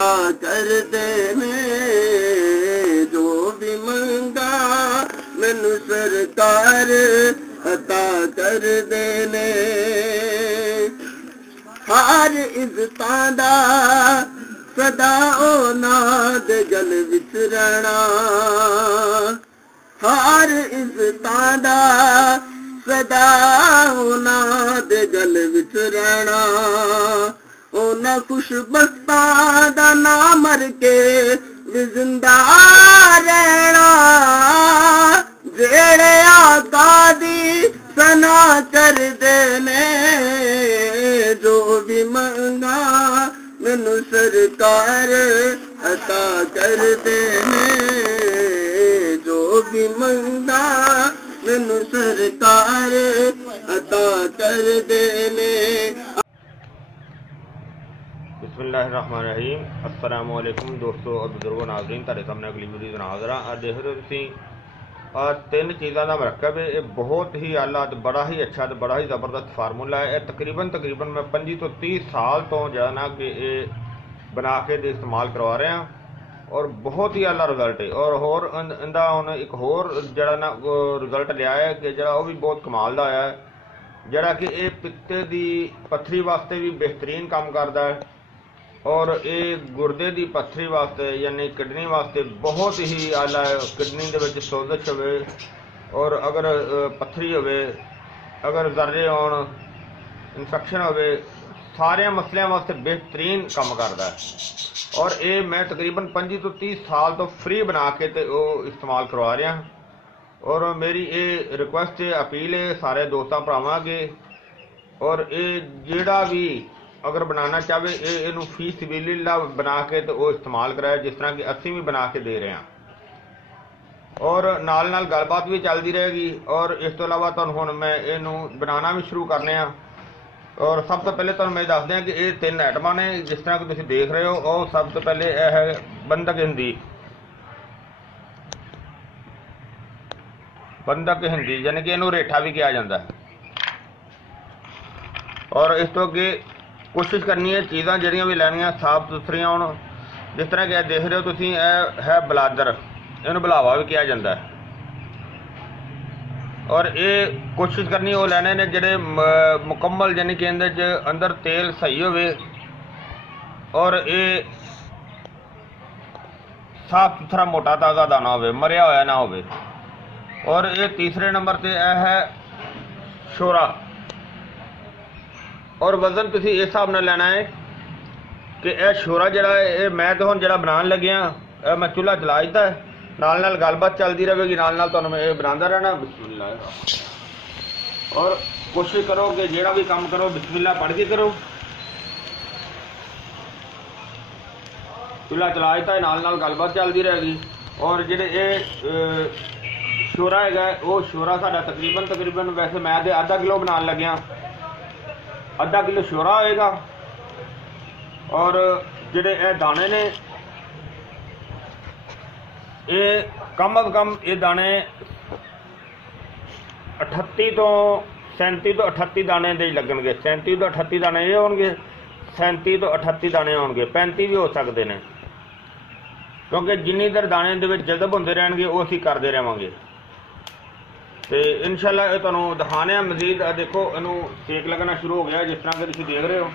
कर देने जो भी मंगा मैनू सरकार अता कर देने। हर इज्जतां दा सदा औलाद गल विच रहना, हर इज्जतां दा सदा औलाद गल विच रहना। उन्हें खुशबख्तां दा ना मर के भी जिंदा रहना, जेड़े आका दी सना कर देने जो भी मंगा मैनू सरकार अता कर देने। जो भी मंगा मैनू सरकार अता कर देने। बिस्मिल्लाहिर्रहमानिर्रहीम। अस्सलाम वालेकुम दोस्तों और बुजुर्गों नाज़रीन, तुहाडे सामने अगली वीडियो बना हाज़र हां। देख रहे हो तुसीं तीन चीज़ों का मरकब है। ये बहुत ही आला, बड़ा ही अच्छा, बड़ा ही ज़बरदस्त फार्मूला है। तकरीबन मैं 25 तो 30 साल तो जो ना कि ये बना के इस्तेमाल करवा रहे हैं और बहुत ही आला रिजल्ट है। और इंदा हुण एक होर जड़ा ना रिजल्ट लिया है कि जड़ा वो भी बहुत कमाल का आया है, जड़ा कि ये पित्ते की पत्थरी वास्ते भी बेहतरीन काम करता है और ये गुरदे की पत्थरी वास्ते यानी किडनी वास्ते बहुत ही आला है। किडनी दे विच सोजिश होवे और अगर पत्थरी होवे, अगर जर्रे होण, इन्फेक्शन होवे, सारे मसलियां वास्ते बेहतरीन काम करता है। और ये मैं तकरीबन 25 तो 30 साल तो फ्री बना के ते वो इस्तेमाल करवा रहा। और मेरी ये रिक्वेस्ट है, अपील है सारे दोस्तों भरावां के, और ये जेड़ा भी अगर बनाना चाहे ये फी सबीलिल्लाह बना के तो वो इस्तेमाल कराए, जिस तरह की असी भी बना के दे रहे हैं। और नाल नाल गलबात भी चलती रहेगी। और इस तो इलावा तुहानूं हुण मैं इनू बनाना भी शुरू करने। और सब तो पहले तुहानूं मैं दस दें कि ये 3 आइटमां ने जिस तरह कि तुसीं देख रहे हो। और सब तो पहले यह है बंधक हिंदी। बंधक हिंदी यानी कि इनू रेठा भी कहा जाता है। और इस तो अगे कोशिश करनी है चीज़ां जड़ियां भी लैनियां साफ सुथरियां होण। जिस तरह कि देख रहे हो तुसीं, है बलादर, इन्हूं बुलावा भी कहा जाता है। और ये कोशिश करनी वो लैने ने जिहड़े मुकम्मल यानी कि अंदर तेल सही होवे और ये साफ सुथरा मोटा ताज़ा दाना होवे, मरिया होया ना होवे। और ये तीसरे नंबर ते यह है शोरा। और वजन तुसीं इस हिसाब नाल लैना है कि यह शोरा जिहड़ा है मैं तो हुण जिहड़ा बनाउण लग्गिया, मैं चूल्हा जला दित्ता है, नाल नाल गलबात चलती रहेगी, नाल नाल तुहानूं मैं बनांदा रहना। बिस्मिल्लाह। और कोशिश करो कि जिहड़ा भी काम करो बिस्मिल्लाह पढ़ के करो। चूल्हा चला दित्ता है, नाल नाल गलबात चलती रहेगी। और जिहड़े ये शोरा है वो शोरा साडा तकरीबन वैसे मैं तो आधा किलो बनाउण लग्गिया, आधा किलो शोरा होएगा। और जिहड़े ये दाने ने ये कम अज कम ये दाने 38 तो 37 तो 38 दाने दे लगणगे। 37 तो 38 दाने ये होणगे, 37 तो 38 दाने होणगे, 35 भी हो सकते हैं, क्योंकि जिन्नी देर दाने दे विच जज़ब होंदे रहणगे वो असीं करदे रहांगे। तो इंशाअल्लाह ये तुहानूं दिखाने मजीद। देखो इनू सेक लगना शुरू हो गया जिस तरह के तुसीं देख रहे हो।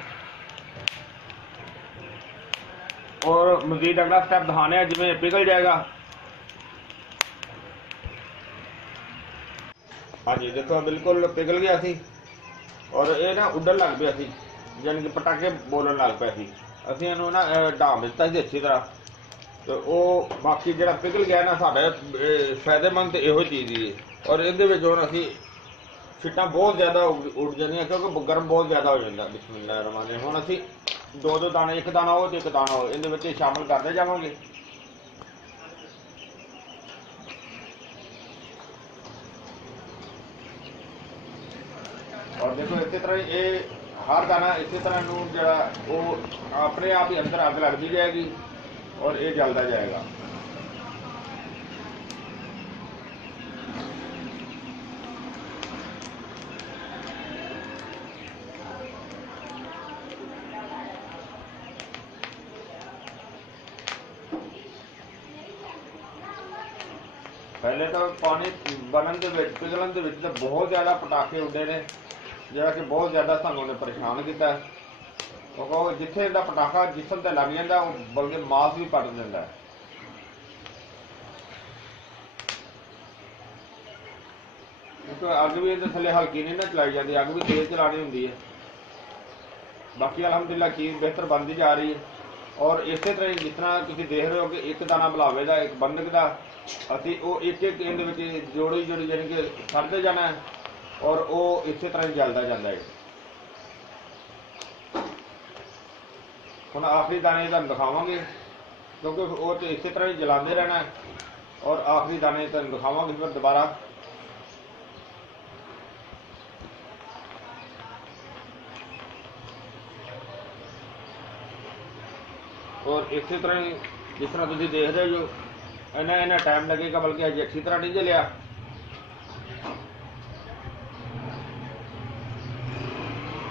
और मजीद अगला स्टेप दिखाने जिवें पिघल जाएगा। हाँ जी देखो बिल्कुल पिघल गया सी और ये ना उड्डन लग पिया सी, यानी कि पटाखे बोलन लग पिया सी। असीं इहनूं ना ढाम दित्ता सी अच्छी तरह। तो वो बाकी जिहड़ा पिघल गया ना साडे फायदेमंद तो इहो चीज़ ही है। और इहदे विच हुण असीं छिट्टां बहुत ज़्यादा उड़ जांदियां क्योंकि गर्म बहुत ज़्यादा हो जाता। बिस्मिल्लाह रहमान रहीम। हुण असीं 2 दाने, एक दाना हो तो एक दाना हो, इहदे विच शामिल करते जावांगे। और देखो इस तरह ये हर दाना इस तरह नूं जिहड़ा वो अपने आप ही अंदर अग लगती जाएगी और ये जलता जाएगा। पहले तो पानी बनन दे विच पिघलन दे विच तो बहुत ज़्यादा पटाखे उड़े ने, जिहड़ा कि बहुत ज़्यादा सानूं ने परेशान किया। क्योंकि जिथे इहदा पटाखा जिसम ते लग जाता वो बल्कि मास भी पट दिंदा है। क्योंकि अग भी इहदे थल्ले हल्की नहीं ना चलाई जाती, अग भी तेज चलानी हुंदी है। बाकी अलहमदुलिल्लाह चीज़ बेहतर बनती जा रही है। और इस तरह ही जिस तरह तुसीं देख रहे हो कि एक दाना बुलावे का, एक बंदक का, असीं वो एक एक इहदे विच जोड़ी जोड़ी यानी कि छड्डदे जाना है और वो इस तरह ही जलदा जांदा है। हुण आखिरी दाने तुहानूं दिखावांगे, क्योंकि वो तो इस तरह ही जलाते रहना है और आखिरी दाने तुहानूं दिखावांगे फिर दोबारा। और इस तरह ही जिस तरह तुसीं देख रहे हो इन्ना टाइम लगेगा, बल्कि अजे अच्छी तरह नहीं जलिया।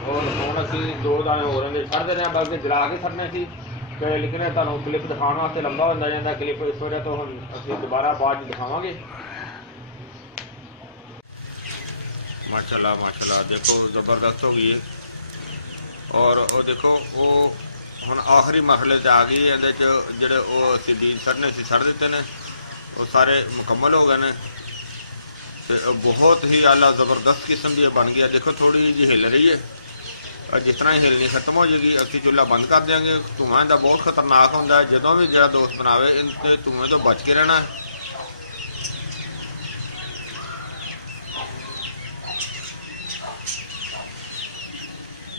और हुण असीं 2 दाने हो रहे छड्ड देने, बल्कि जला के छड्डने सी ते, लेकिन तुहानूं क्लिप दिखाउण वास्ते लंबा होंदा जांदा क्लिप, इस वजह तो हुण असीं दोबारा बाद दिखावांगे। माशाल्लाह माशाल्लाह देखो ज़बरदस्त हो गई है। और वो देखो वो हुण आखिरी मरहले ते आ गई, इहदे च जिहड़े वो असीं बीज सड़ने सी सड़ दित्ते ने, वो सारे मुकम्मल हो गए ने ते बहुत ही आला ज़बरदस्त किस्म की बन गया। देखो थोड़ी जी हिल रही है, और जिस तरह ही हिलनी खत्म हो जाएगी असीं चुल्हा बंद कर देंगे। धुआं इहदा बहुत खतरनाक होंदा है, जदों भी जिहड़ा दोस्त बनावे इनते धुएं तो बच के रहना है।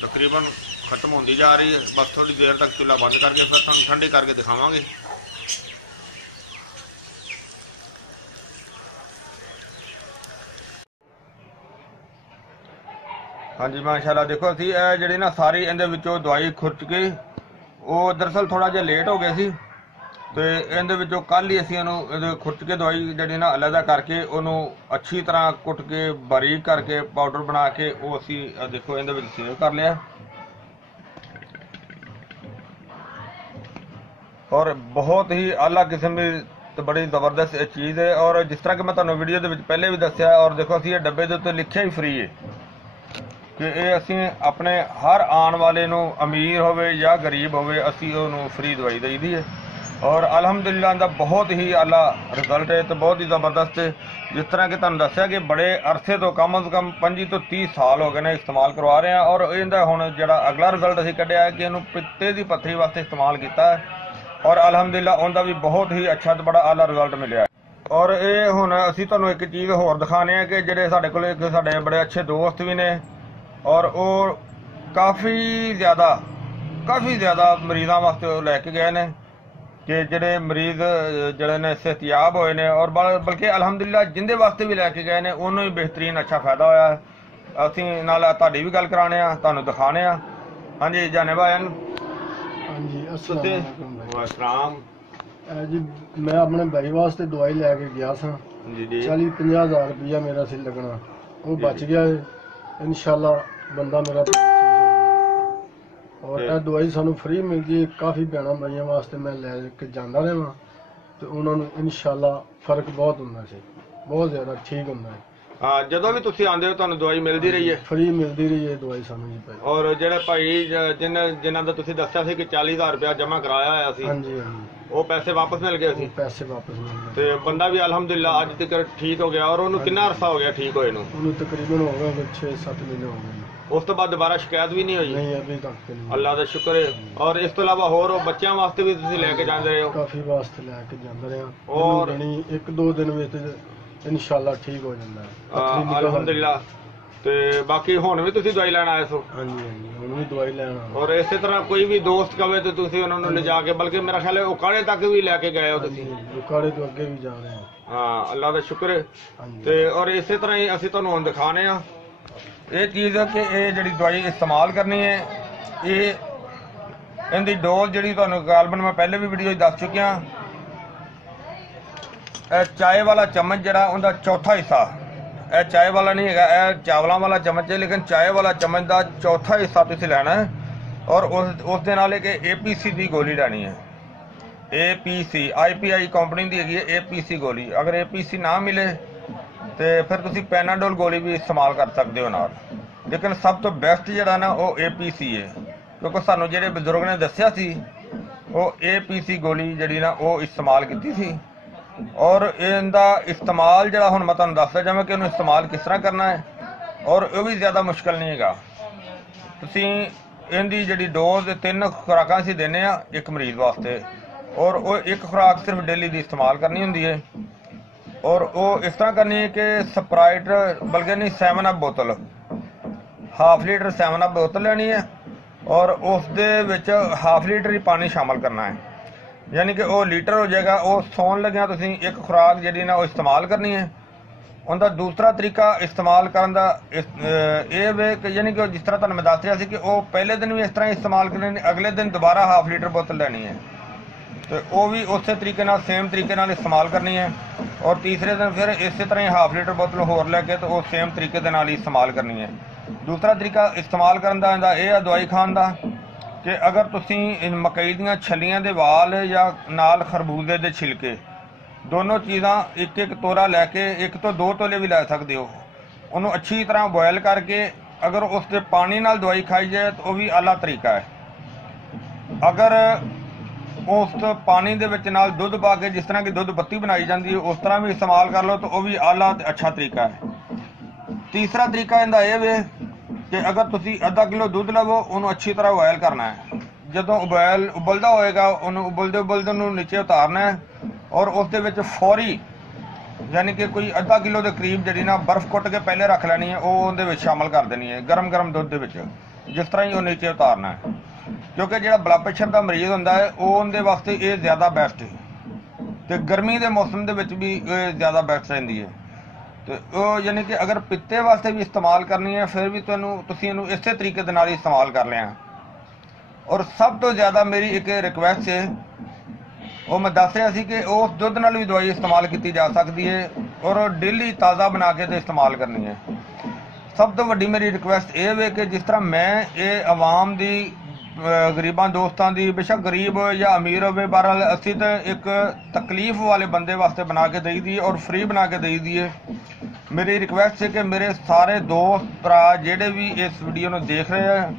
तकरीबन खत्म होती जा रही है, बस थोड़ी देर तक चूल्हा बंद करके फिर तुहानूं ठंडी करके दिखावांगे। हाँ जी माशाल्लाह देखो असीं जिहड़ी ना सारी इहदे विचों दवाई खुरच के, वो दरअसल थोड़ा जिहा लेट हो गया सी ते इहदे विचों कल ही असीं इहनूं खुरच के दवाई जिहड़ी ना अलहदा करके उहनूं अच्छी तरह कुट के बारीक करके पाउडर बना के वो असीं देखो इहदे विच सेव कर लिया। और बहुत ही आला किस्म की तो बड़ी ज़बरदस्त चीज़ है। और जिस तरह कि मैं तुहानूं वीडियो दे विच पहले भी दस्सिया, और देखो असीं ये डब्बे दे उत्ते लिखिया ही फ्री है कि ये असीं अपने हर आने वाले नूं अमीर होवे या गरीब होवे असीं उहनूं फ्री दवाई देईदी है। और अलहमदुलिल्लाह इहदा बहुत ही आला रिजल्ट है तो बहुत ही ज़बरदस्त है। जिस तरह कि तुहानूं दस्सिया कि बड़े अरसे तो कम अज़ कम 25 तो 30 साल हो गए ने इस्तेमाल करवा रहे हैं। और इहदा हुण जिहड़ा अगला रिजल्ट असीं कढिया है कि इहनूं पित्ते दी पत्थरी वास्ते इस्तेमाल कीता है, और अलहमदुलिल्लाह उनका भी बहुत ही अच्छा तो बड़ा आला रिजल्ट मिले है। और ये हुण असीं तुहानूं एक चीज़ होर दिखाने हैं कि जिहड़े साडे कोल एक साडे बड़े अच्छे दोस्त भी ने, और वो काफ़ी ज़्यादा मरीज़ों वास्ते लैके गए ने कि जिहड़े मरीज़ जिहड़े ने सेहतियाब होए ने, और बल्कि अलहमदुलिल्लाह जिंदे वास्ते भी लैके गए ने उन्होंने भी बेहतरीन अच्छा फायदा होया है। असीं नाल तुहाडी भी गल कराने आ, तुहानूं दिखाने आ। हाँ जी जाने भाई हाँ जी अस्सलाम वालेकुम जी, मैं अपने भाई वास्ते दवाई लैके गया सा, जी जी 40-50 हज़ार रुपया मेरा सी लगना, वो बच गया है इंशाल्लाह। बंदा मेरा सही हो गया और यह दवाई सानू फ्री मिलती है। काफ़ी भैन भाइयों वास्ते मैं लैके जाता रहा तो उन्होंने इंशाल्लाह फर्क बहुत होंदा सी, बहुत ज़्यादा ठीक होंदा है। हाँ जदों भी तुसीं आंदे हो तुहानूं दवाई मिलदी रही है, फ्री मिलती रही है दवाई सानू जी भाई। और जिहड़े भाई जिन्हां दा तुसीं दस्सिया सी कि 40,000 रुपया जमा कराया होया सी, हाँ जी हाँ जी, वो पैसे वापस मिल गए सी, पैसे वापस मिल गए ते बंदा भी अलहमदुलिल्लाह अज तक ठीक हो गया। और उन्होंने कितना अरसा हो गया ठीक होए नूं? उन्हें तकरीबन हो गए 6-7 महीने हो गए। उस तो बाद दोबारा शिकायत भी नहीं हुई? नहीं अभी तक तो नहीं। अल्लाह का शुक्र है। और इस तो अलावा होर बच्चों वास्ते भी तुसीं लैके जांदे रहे हो? काफ़ी वास्ते लैके जांदे रहे हैं, और 1-2 दिन में इंशाल्लाह ठीक हो जाता है अलहमदुलिल्लाह। ते बाकी हुण भी तुसीं दवाई लैण आए सो? हाँ जी हाँ जी, हुण भी दवाई लैना। और इस तरह कोई भी दोस्त कवे तो तुसीं उन्होंने ले जाके, बल्कि मेरा ख्याल है उकाड़े तक भी लैके गए हो तुसीं? उकाड़े तो अगे भी जा रहे हैं। हाँ अल्लाह का शुक्र है। हाँ जी। ते और इस तरह ही असीं तुहानूं हुण दिखाने आ ये चीज़ कि ये जिहड़ी दवाई इस्तेमाल करनी है, ये इहदी डोज जिहड़ी तुहानूं गालबन मैं पहले भी वीडियो दस चुकिया। चाय वाला चम्मच जिहड़ा उहदा चौथा हिस्सा, यह चाय वाला नहीं है, यह चावलों वाला चम्मच है, लेकिन चाय वाला चम्मच का चौथा हिस्सा तुसीं लैना है। और उस दे नाल एक APC की गोली लैनी है। APC IPI ਕੰਪਨੀ ਦੀ ਹੈਗੀ ਹੈ APC ਗੋਲੀ। ਅਗਰ APC ਨਾ ਮਿਲੇ ਤੇ ਫਿਰ ਤੁਸੀਂ ਪੈਨਾਡੋਲ ਗੋਲੀ ਵੀ ਇਸਤੇਮਾਲ ਕਰ ਸਕਦੇ ਹੋ ਨਾਲ, ਲੇਕਿਨ ਸਭ ਤੋਂ ਬੈਸਟ ਜਿਹੜਾ ਨਾ ਉਹ APC ਹੈ, ਕਿਉਂਕਿ ਸਾਨੂੰ ਜਿਹੜੇ ਬਜ਼ੁਰਗ ਨੇ ਦੱਸਿਆ ਸੀ ਉਹ APC ਗੋਲੀ ਜਿਹੜੀ ਨਾ ਉਹ ਇਸਤੇਮਾਲ ਕੀਤੀ ਸੀ। ਔਰ ਇਹਦਾ ਇਸਤੇਮਾਲ ਜਿਹੜਾ ਹੁਣ ਮੈਂ ਤੁਹਾਨੂੰ ਦੱਸਦਾ ਜਾਵਾਂ ਕਿ ਇਹਨੂੰ ਇਸਤੇਮਾਲ ਕਿਸ ਤਰ੍ਹਾਂ ਕਰਨਾ ਹੈ, ਔਰ ਉਹ ਵੀ ਜ਼ਿਆਦਾ ਮੁਸ਼ਕਲ ਨਹੀਂ ਹੈਗਾ। ਤੁਸੀਂ ਇਹਦੀ ਜਿਹੜੀ ਡੋਜ਼ 3 ਖੁਰਾਕਾਂ ਅਸੀਂ ਦਿੰਦੇ ਆ ਇੱਕ ਮਰੀਜ਼ ਵਾਸਤੇ, ਔਰ ਉਹ ਇੱਕ ਖੁਰਾਕ ਸਿਰਫ ਡੇਲੀ ਦੀ ਇਸਤੇਮਾਲ ਕਰਨੀ ਹੁੰਦੀ ਹੈ। ਔਰ ਉਹ ਇਸ ਤਰ੍ਹਾਂ ਕਰਨੀ ਹੈ ਕਿ ਸਪਰਾਈਟ ਬਲਕਿ ਨਹੀਂ 7 ਅਪ ਬੋਤਲ, ਹਾਫ ਲੀਟਰ 7 ਅਪ ਬੋਤਲ ਲੈਣੀ ਹੈ, ਔਰ ਉਸ ਦੇ ਵਿੱਚ ਹਾਫ ਲੀਟਰ ਹੀ ਪਾਣੀ ਸ਼ਾਮਲ ਕਰਨਾ ਹੈ, ਯਾਨੀ ਕਿ ਉਹ ਲੀਟਰ ਹੋ ਜਾਏਗਾ। ਉਹ ਸੌਣ ਲੱਗਿਆ ਤੁਸੀਂ ਇੱਕ ਖੁਰਾਕ ਜਿਹੜੀ ਨਾ ਉਹ ਇਸਤੇਮਾਲ ਕਰਨੀ ਹੈ। ਉਹਦਾ ਦੂਸਰਾ ਤਰੀਕਾ ਇਸਤੇਮਾਲ ਕਰਨ ਦਾ ਇਹ ਵੇ ਕਿ ਯਾਨੀ ਕਿ ਜਿਸ ਤਰ੍ਹਾਂ ਤੁਹਾਨੂੰ ਮੈਂ ਦੱਸ ਰਿਹਾ ਸੀ ਕਿ ਉਹ ਪਹਿਲੇ ਦਿਨ ਵੀ ਇਸ ਤਰ੍ਹਾਂ ਇਸਤੇਮਾਲ ਕਰਨੀ, ਅਗਲੇ ਦਿਨ ਦੁਬਾਰਾ ਹਾਫ ਲੀਟਰ ਬੋਤਲ ਲੈਣੀ ਹੈ ਤੇ ਉਹ ਵੀ ਉਸੇ ਤਰੀਕੇ ਨਾਲ ਸੇਮ ਤਰੀਕੇ ਨਾਲ ਇਸਤੇਮਾਲ ਕਰਨੀ ਹੈ। ਔਰ ਤੀਸਰੇ ਦਿਨ ਫਿਰ ਇਸੇ ਤਰ੍ਹਾਂ ਹੀ ਹਾਫ ਲੀਟਰ ਬੋਤਲ ਹੋਰ ਲੈ ਕੇ ਤੇ ਉਹ ਸੇਮ ਤਰੀਕੇ ਦੇ ਨਾਲ ਹੀ ਇਸਤੇਮਾਲ ਕਰਨੀ ਹੈ। ਦੂਸਰਾ ਤਰੀਕਾ ਇਸਤੇਮਾਲ ਕਰਨ ਦਾ ਇਹਦਾ ਇਹ ਆ ਦਵਾਈ ਖਾਣ ਦਾ ਕਿ ਅਗਰ ਤੁਸੀਂ ਮਕਈ ਦੀਆਂ ਛੱਲੀਆਂ ਦੇ ਵਾਲ ਜਾਂ ਨਾਲ ਖਰਬੂਜ਼ੇ ਦੇ ਛਿਲਕੇ ਦੋਨੋਂ ਚੀਜ਼ਾਂ ਇੱਕ ਇੱਕ ਤੋਰਾ ਲੈ ਕੇ 1 ਤੋਂ 2 ਤੋਲੇ ਵੀ ਲੈ ਸਕਦੇ ਹੋ, ਉਹਨੂੰ ਅੱਛੀ ਤਰ੍ਹਾਂ ਬੋਇਲ ਕਰਕੇ ਅਗਰ ਉਸ ਦੇ ਪਾਣੀ ਨਾਲ ਦਵਾਈ ਖਾਈ ਜਾਏ ਤਾਂ ਉਹ ਵੀ ਆਲਾ ਤਰੀਕਾ ਹੈ। ਅਗਰ ਉਸ ਪਾਣੀ ਦੇ ਵਿੱਚ ਨਾਲ ਦੁੱਧ ਪਾ ਕੇ ਜਿਸ ਤਰ੍ਹਾਂ ਕਿ ਦੁੱਧ ਬੱਤੀ ਬਣਾਈ ਜਾਂਦੀ ਹੈ ਉਸ ਤਰ੍ਹਾਂ ਵੀ ਇਸਤੇਮਾਲ ਕਰ ਲਓ ਤਾਂ ਉਹ ਵੀ ਆਲਾ ਤੇ ਅੱਛਾ ਤਰੀਕਾ ਹੈ। ਤੀਸਰਾ ਤਰੀਕਾ ਇਹਦਾ ਇਹ ਵੇ ਕਿ ਅਗਰ ਤੁਸੀਂ ਅੱਧਾ ਕਿਲੋ ਦੁੱਧ ਲਵੋ, ਉਹਨੂੰ ਅੱਛੀ ਤਰ੍ਹਾਂ ਬੋਇਲ ਕਰਨਾ ਹੈ। ਜਦੋਂ ਉਬਲਦਾ ਹੋਏਗਾ ਉਹਨੂੰ ਉਬਲਦੇ ਨੂੰ ਨੀਚੇ ਉਤਾਰਨਾ ਹੈ, ਔਰ ਉਸ ਦੇ ਵਿੱਚ ਫੌਰੀ ਯਾਨੀ ਕਿ ਕੋਈ ਅੱਧਾ ਕਿਲੋ ਦੇ ਕਰੀਬ ਜਿਹੜੀ ਨਾ ਬਰਫ਼ ਕੁੱਟ ਕੇ ਪਹਿਲੇ ਰੱਖ ਲੈਣੀ ਹੈ, ਉਹ ਉਹਦੇ ਵਿੱਚ ਸ਼ਾਮਲ ਕਰ ਦੇਣੀ ਹੈ ਗਰਮ ਦੁੱਧ ਦੇ ਵਿੱਚ, ਜਿਸ ਤਰ੍ਹਾਂ ਹੀ ਉਹ ਨੀਚੇ ਉਤਾਰਨਾ ਹੈ। ਕਿਉਂਕਿ ਜਿਹੜਾ ਬਲੱਡ ਪ੍ਰੈਸ਼ਰ ਦਾ ਮਰੀਜ਼ ਹੁੰਦਾ ਹੈ ਉਹ ਉਹਦੇ ਵਾਸਤੇ ਇਹ ਜ਼ਿਆਦਾ ਬੈਸਟ ਹੈ, ਤੇ ਗਰਮੀ ਦੇ ਮੌਸਮ ਦੇ ਵਿੱਚ ਵੀ ਇਹ ਜ਼ਿਆਦਾ ਬੈਸਟ ਰਹਿੰਦੀ ਹੈ। ਤੇ ਉਹ ਯਾਨੀ ਕਿ ਅਗਰ ਪਿੱਤੇ ਵਾਸਤੇ ਵੀ ਇਸਤੇਮਾਲ ਕਰਨੀ ਹੈ ਫਿਰ ਵੀ ਤੁਸੀਂ ਇਹਨੂੰ ਇਸੇ ਤਰੀਕੇ ਦੇ ਨਾਲ ਹੀ ਇਸਤੇਮਾਲ ਕਰ ਲਿਆ। ਔਰ ਸਭ ਤੋਂ ਜ਼ਿਆਦਾ ਮੇਰੀ ਇੱਕ ਰਿਕੁਐਸਟ ਹੈ, ਉਹ ਮੈਂ ਦੱਸ ਰਿਹਾ ਸੀ ਕਿ ਉਸ ਦੁੱਧ ਨਾਲ ਵੀ ਦਵਾਈ ਇਸਤੇਮਾਲ ਕੀਤੀ ਜਾ ਸਕਦੀ ਹੈ, ਔਰ ਡੇਲੀ ਤਾਜ਼ਾ ਬਣਾ ਕੇ ਤੇ ਇਸਤੇਮਾਲ ਕਰਨੀ ਹੈ। ਸਭ ਤੋਂ ਵੱਡੀ ਮੇਰੀ ਰਿਕੁਐਸਟ ਇਹ ਵੇ ਕਿ ਜਿਸ ਤਰ੍ਹਾਂ ਮੈਂ ਇਹ ਆਵਾਮ ਦੀ ਗਰੀਬਾਂ ਦੋਸਤਾਂ ਦੀ, ਬੇਸ਼ੱਕ ਗਰੀਬ ਜਾਂ ਅਮੀਰ ਹੋਵੇ, ਬਹਰਹਾਲ ਅਸੀਂ ਤਾਂ ਇੱਕ ਤਕਲੀਫ ਵਾਲੇ ਬੰਦੇ ਵਾਸਤੇ ਬਣਾ ਕੇ ਦੇਈਦੀ ਹੈ ਔਰ ਫ੍ਰੀ ਬਣਾ ਕੇ ਦੇਈਦੀ ਹੈ। ਮੇਰੀ ਰਿਕੁਐਸਟ ਹੈ ਕਿ ਮੇਰੇ ਸਾਰੇ ਦੋਸਤ ਭਰਾ ਜਿਹੜੇ ਵੀ ਇਸ ਵੀਡੀਓ ਨੂੰ ਦੇਖ ਰਹੇ ਹੈ,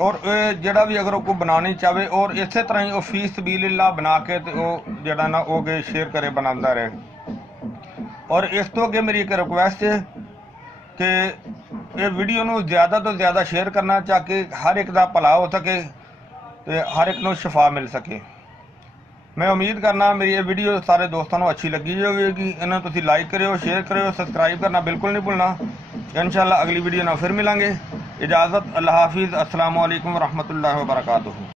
ਔਰ ਜਿਹੜਾ ਵੀ ਅਗਰ ਉਹ ਕੋਈ ਬਣਾਉਣੀ ਚਾਹਵੇ ਔਰ ਇਸੇ ਤਰ੍ਹਾਂ ਹੀ ਉਹ ਫੀ ਸਬੀਲਿਲ੍ਲਾਹ ਬਣਾ ਕੇ ਤੇ ਉਹ ਜਿਹੜਾ ਨਾ ਉਹ ਅੱਗੇ ਸ਼ੇਅਰ ਕਰੇ, ਬਣਾਉਂਦਾ ਰਹੇ। ਔਰ ਇਸ ਤੋਂ ਅੱਗੇ ਮੇਰੀ ਇੱਕ ਰਿਕੁਐਸਟ ਹੈ ਕਿ ਇਹ ਵੀਡੀਓ ਨੂੰ ਜ਼ਿਆਦਾ ਤੋਂ ਜ਼ਿਆਦਾ ਸ਼ੇਅਰ ਕਰਨਾ, ਤਾਂ ਕਿ ਹਰ ਇੱਕ ਦਾ ਭਲਾ ਹੋ ਸਕੇ ਤੇ ਹਰ ਇੱਕ ਨੂੰ ਸ਼ਿਫਾ ਮਿਲ ਸਕੇ। ਮੈਂ ਉਮੀਦ ਕਰਨਾ ਮੇਰੀ ਇਹ ਵੀਡੀਓ ਸਾਰੇ ਦੋਸਤਾਂ ਨੂੰ ਅੱਛੀ ਲੱਗੀ ਹੋਵੇਗੀ। ਇਹਨਾਂ ਨੂੰ ਤੁਸੀਂ ਲਾਈਕ ਕਰਿਓ, ਸ਼ੇਅਰ ਕਰਿਓ, ਸਬਸਕ੍ਰਾਈਬ ਕਰਨਾ ਬਿਲਕੁਲ ਨਹੀਂ ਭੁੱਲਣਾ। इंशाअल्लाह अगली वीडियो ਨਾਲ ਫਿਰ ਮਿਲਾਂਗੇ। इजाज़त, अल्लाह हाफिज़, अस्सलामु अलैकुम रहमतुल्लाहि व बरकातुहू।